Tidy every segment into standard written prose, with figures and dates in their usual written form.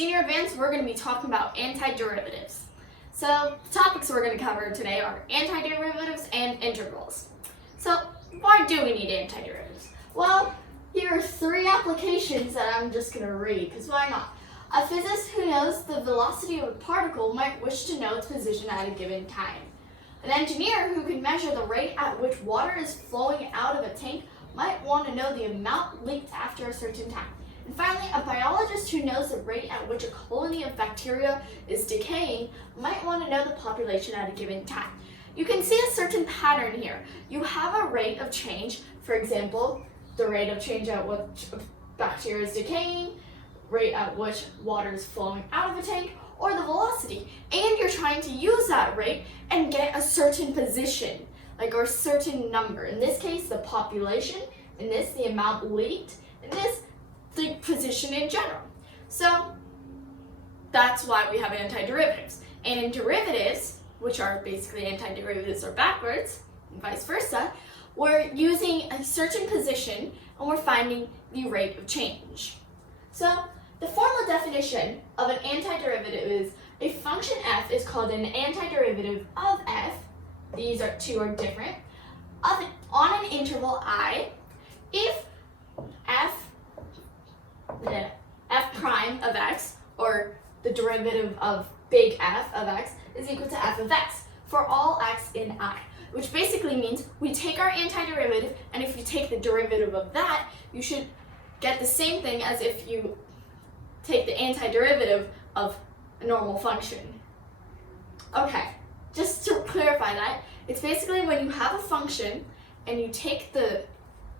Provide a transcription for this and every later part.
Senior Advanced, we're going to be talking about antiderivatives. So the topics we're going to cover today are antiderivatives and integrals. So why do we need antiderivatives? Well, here are 3 applications that I'm just going to read, because why not? A physicist who knows the velocity of a particle might wish to know its position at a given time. An engineer who can measure the rate at which water is flowing out of a tank might want to know the amount leaked after a certain time. And finally, a biologist who knows the rate at which a colony of bacteria is decaying might want to know the population at a given time. You can see a certain pattern here. You have a rate of change, for example, the rate of change at which bacteria is decaying, rate at which water is flowing out of a tank, or the velocity. And you're trying to use that rate and get a certain position, or a certain number. In this case, the population. In this, the amount leaked. In this, the position in general. So that's why we have antiderivatives. And in derivatives, which are basically antiderivatives or backwards, and vice versa, we're using a certain position and we're finding the rate of change. So the formal definition of an antiderivative is a function f is called an antiderivative of f, these two are different, on an interval I, if f prime of x, or the derivative of big F of x, is equal to f of x for all x in I, which basically means we take our antiderivative, and if you take the derivative of that, you should get the same thing as if you take the antiderivative of a normal function. Okay, just to clarify that, it's basically when you have a function and you take the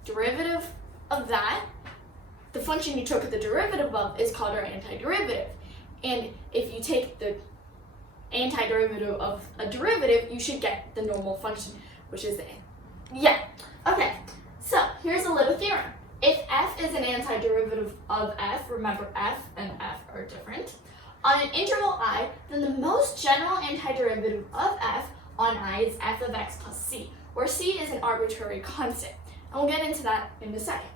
derivative of that, the function you took the derivative of is called our antiderivative. And if you take the antiderivative of a derivative, you should get the normal function, which is Okay, so here's a little theorem. If f is an antiderivative of f, remember f and f are different, on an interval I, then the most general antiderivative of f on I is f of x plus c, where c is an arbitrary constant. And we'll get into that in a second.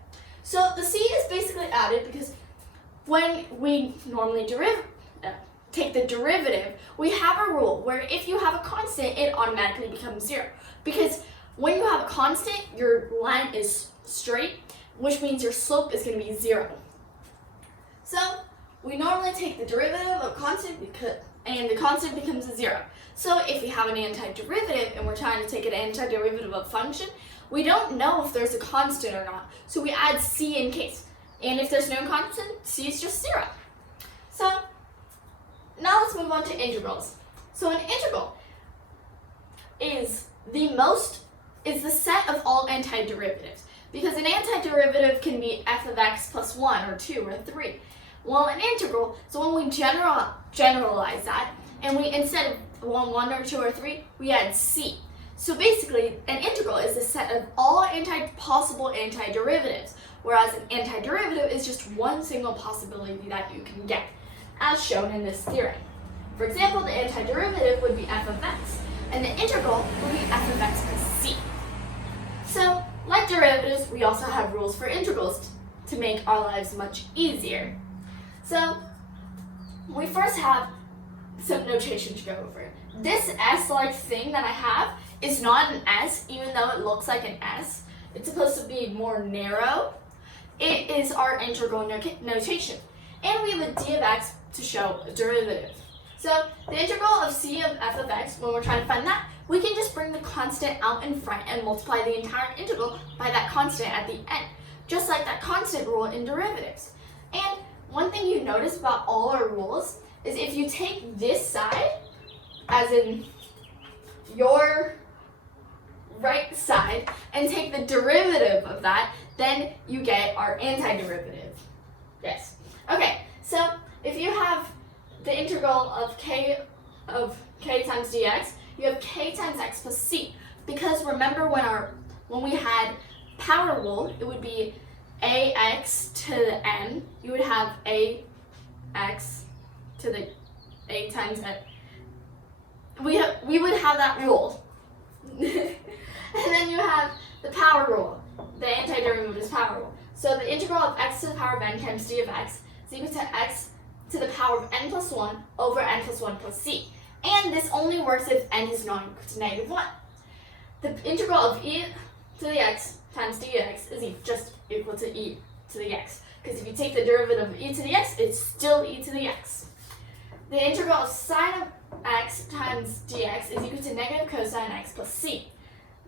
So the c is basically added because when we normally take the derivative, we have a rule where if you have a constant, it automatically becomes 0. Because when you have a constant, your line is straight, which means your slope is going to be 0. So we normally take the derivative of constant and the constant becomes a 0. So if we have an antiderivative and we're trying to take an antiderivative of function, we don't know if there's a constant or not. So we add c in case. And if there's no constant, c is just 0. So now let's move on to integrals. So an integral is the set of all antiderivatives. Because an antiderivative can be f of x plus 1 or 2 or 3. Well, an integral, so when we generalize that, and we instead of 1 or 2 or 3, we add c. So basically, an integral is the set of all possible antiderivatives, whereas an antiderivative is just one single possibility that you can get, as shown in this theorem. For example, the antiderivative would be f of x, and the integral would be f of x plus c. So, like derivatives, we also have rules for integrals to make our lives much easier. So, we first have some notation to go over. This S-like thing that I have is not an S, even though it looks like an S. It's supposed to be more narrow. It is our integral notation. And we have a d of x to show a derivative. So the integral of c of f of x, when we're trying to find that, we can just bring the constant out in front and multiply the entire integral by that constant at the end, just like that constant rule in derivatives. And one thing you notice about all our rules is if you take this side, as in your right side, and take the derivative of that, then you get our antiderivative. Yes. Okay, so if you have the integral of k times dx, you have k times x plus c. Because remember when we had power rule, it would be ax to the n. You would have ax to the a times n. We would have that rule. And then you have the power rule. The antiderivative is power rule. So the integral of x to the power of n times d of x is equal to x to the power of n plus 1 over n plus 1 plus c. And this only works if n is not equal to negative 1. The integral of e to the x times dx is just equal to e to the x. Because if you take the derivative of e to the x, it's still e to the x. The integral of sine of x times dx is equal to negative cosine x plus c.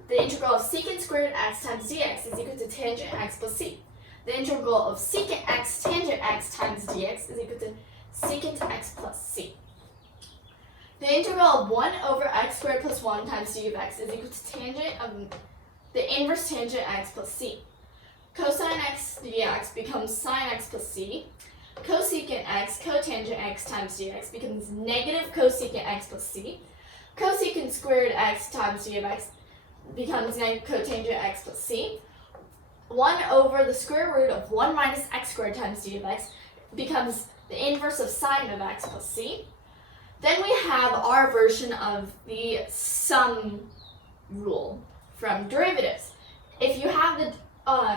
The integral of secant squared x times dx is equal to tangent x plus c. The integral of secant x tangent x times dx is equal to secant x plus c. The integral of 1 over x squared plus 1 times d of x is equal to tangent of the inverse tangent x plus c. Cosine x dx becomes sine x plus c. Cosecant x cotangent x times dx becomes negative cosecant x plus c. Cosecant squared x times d of x becomes negative cotangent x plus c. 1 over the square root of 1 minus x squared times d of x becomes the inverse of sine of x plus c. Then we have our version of the sum rule from derivatives. If you have the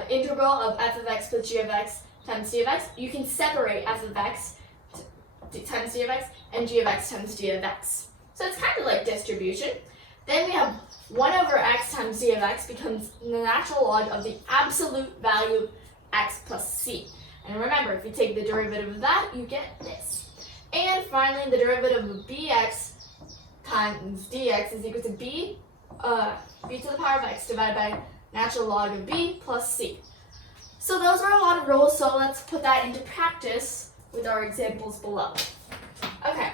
integral of f of x plus g of x times d of x, you can separate f of x times d of x and g of x times d of x. So it's kind of like distribution. Then we have 1 over x times d of x becomes the natural log of the absolute value of x plus c. And remember, if you take the derivative of that, you get this. And finally, the derivative of bx times dx is equal to b to the power of x divided by natural log of b plus c. So those are a lot of rules, so let's put that into practice with our examples below. Okay,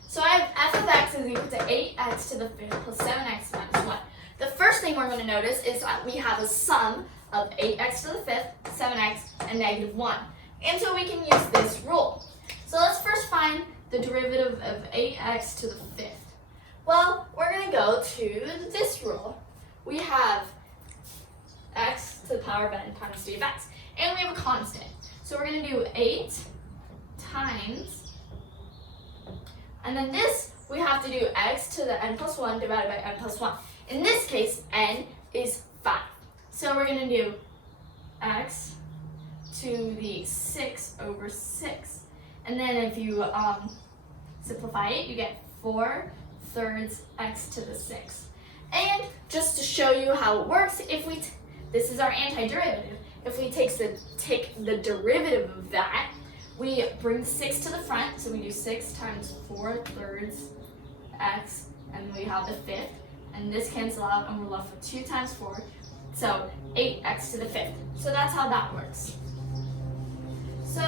so I have f of x is equal to 8x to the 5th plus 7x minus 1. The first thing we're going to notice is that we have a sum of 8x to the 5th, 7x, and negative 1. And so we can use this rule. So let's first find the derivative of 8x to the 5th. Well, we're going to go to this rule. We have x to the power of n times d of x. And we have a constant. So we're going to do 8 times, and then this, we have to do x to the n plus 1 divided by n plus 1. In this case, n is 5. So we're going to do x to the 6 over 6. And then if you simplify it, you get 4/3 x to the 6. And just to show you how it works, if we this is our antiderivative. If we take the derivative of that, we bring 6 to the front, so we do 6 times 4/3 x, and we have the 5th, and this cancels out, and we're left with 2 times 4, so 8x to the 5th. So that's how that works. So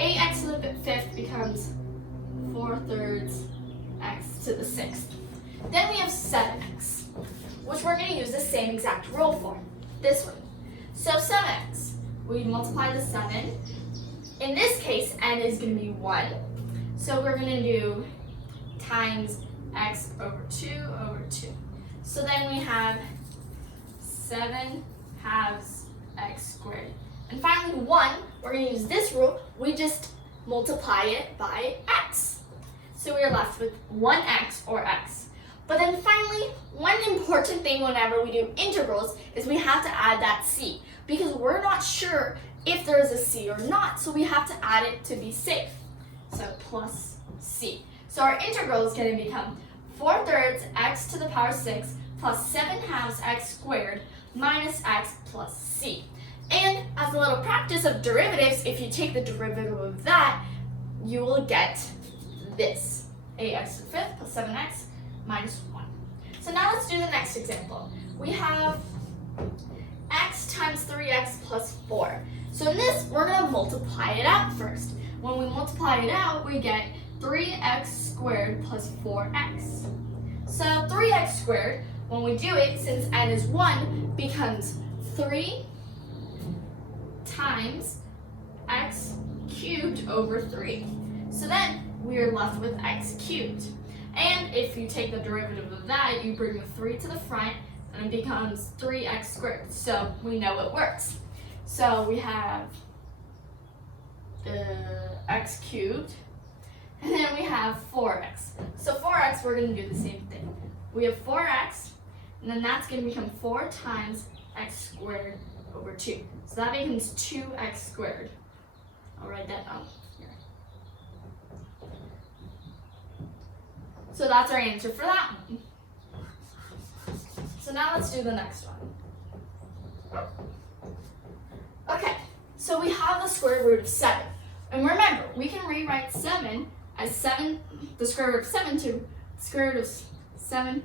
8x to the 5th becomes 4/3 x to the 6th. Then we have 7x, which we're going to use the same exact rule for, this one. So 7x, we multiply the 7. In this case, n is going to be 1. So we're going to do times x over 2 over 2. So then we have 7 halves x squared. And finally, 1, we're going to use this rule. We just multiply it by x. So we are left with 1x or x. But then finally, one important thing whenever we do integrals is we have to add that c, because we're not sure if there is a c or not, so we have to add it to be safe. So plus c. So our integral is going to become 4/3 x to the power 6 plus 7 halves x squared minus x plus c. And as a little practice of derivatives, if you take the derivative of that, you will get this, 8x to the 5th plus 7x minus 1. So now let's do the next example. We have x times 3x plus 4. So in this, we're going to multiply it out first. When we multiply it out, we get 3x squared plus 4x. So 3x squared, when we do it, since n is 1, becomes 3 times x cubed over 3. So then we are left with x cubed. And if you take the derivative of that, you bring the 3 to the front, and it becomes 3x squared. So we know it works. So we have the x cubed, and then we have 4x. So 4x, we're going to do the same thing. We have 4x, and then that's going to become 4 times x squared over 2. So that becomes 2x squared I'll write that down here. So that's our answer for that one. So now let's do the next one. Okay, so we have the square root of 7. And remember, we can rewrite 7 as 7, the square root of 7 to the square root of 7.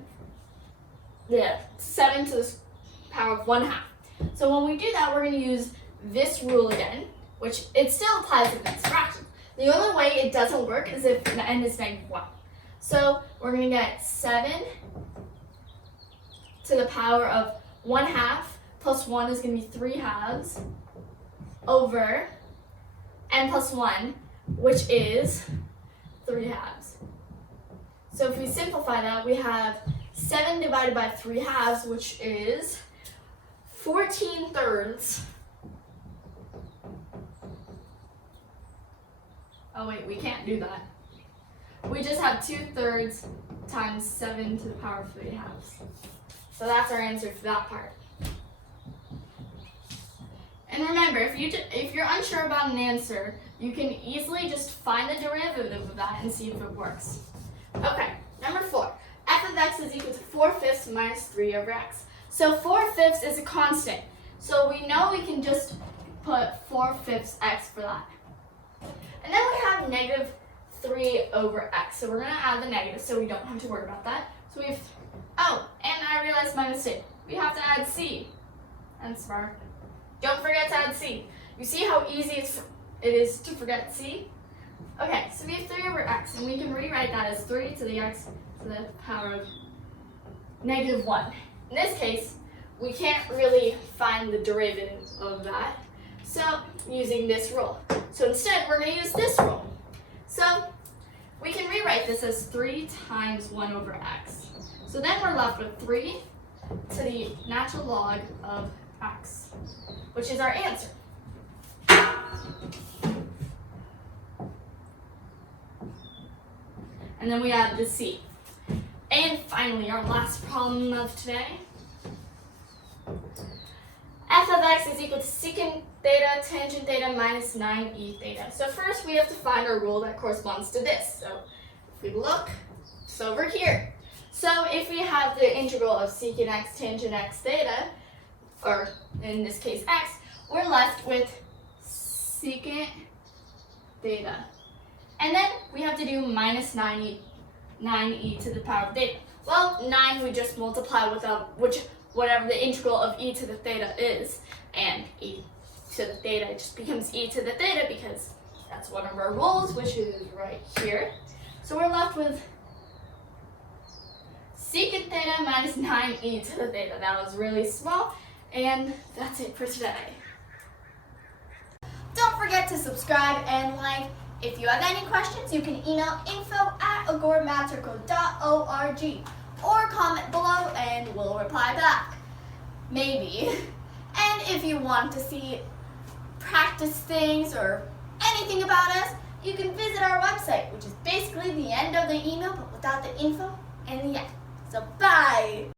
Yeah, 7 to the power of 1/2. So when we do that, we're going to use this rule again, which it still applies to mixed fractions. The only way it doesn't work is if the n is -1. So we're going to get 7 to the power of 1/2 plus 1 is going to be 3/2 over n plus 1, which is 3/2. So if we simplify that, we have 7 divided by 3/2, which is 14/3. Oh wait, we can't do that. We just have 2/3 times 7 to the power of 3/2. So that's our answer for that part. And remember, if you're unsure about an answer, you can easily just find the derivative of that and see if it works. Okay, number 4. F of x is equal to 4/5 minus 3 over x. So 4/5 is a constant. So we know we can just put 4/5 x for that. And then we have negative 3 over x. So we're going to add the negative so we don't have to worry about that. So we have, oh, and I realized my mistake. We have to add c. That's smart. Don't forget to add c. You see how easy it is to forget c? Okay, so we have 3 over x, and we can rewrite that as 3 to the x to the power of -1. In this case, we can't really find the derivative of that, so using this rule. So instead, we're going to use this rule. So we can rewrite this as 3 times 1 over x. So then we're left with 3 to the natural log of x, which is our answer. And then we add the c. And finally, our last problem of today. F of x is equal to secant theta tangent theta minus 9e theta. So first we have to find our rule that corresponds to this. So if we look, it's over here. So if we have the integral of secant x tangent x theta, or in this case x, we're left with secant theta. And then we have to do minus 9e to the power of theta. Well, 9 we just multiply with whatever the integral of e to the theta is, and e to the theta just becomes e to the theta because that's one of our rules, which is right here. So we're left with secant theta minus 9e to the theta. That was really small, and that's it for today. Don't forget to subscribe and like. If you have any questions, you can email info@agoramatrico.org or comment below and we'll reply back. Maybe. And if you want to see practice things or anything about us, you can visit our website, which is basically the end of the email but without the info and the end. So bye!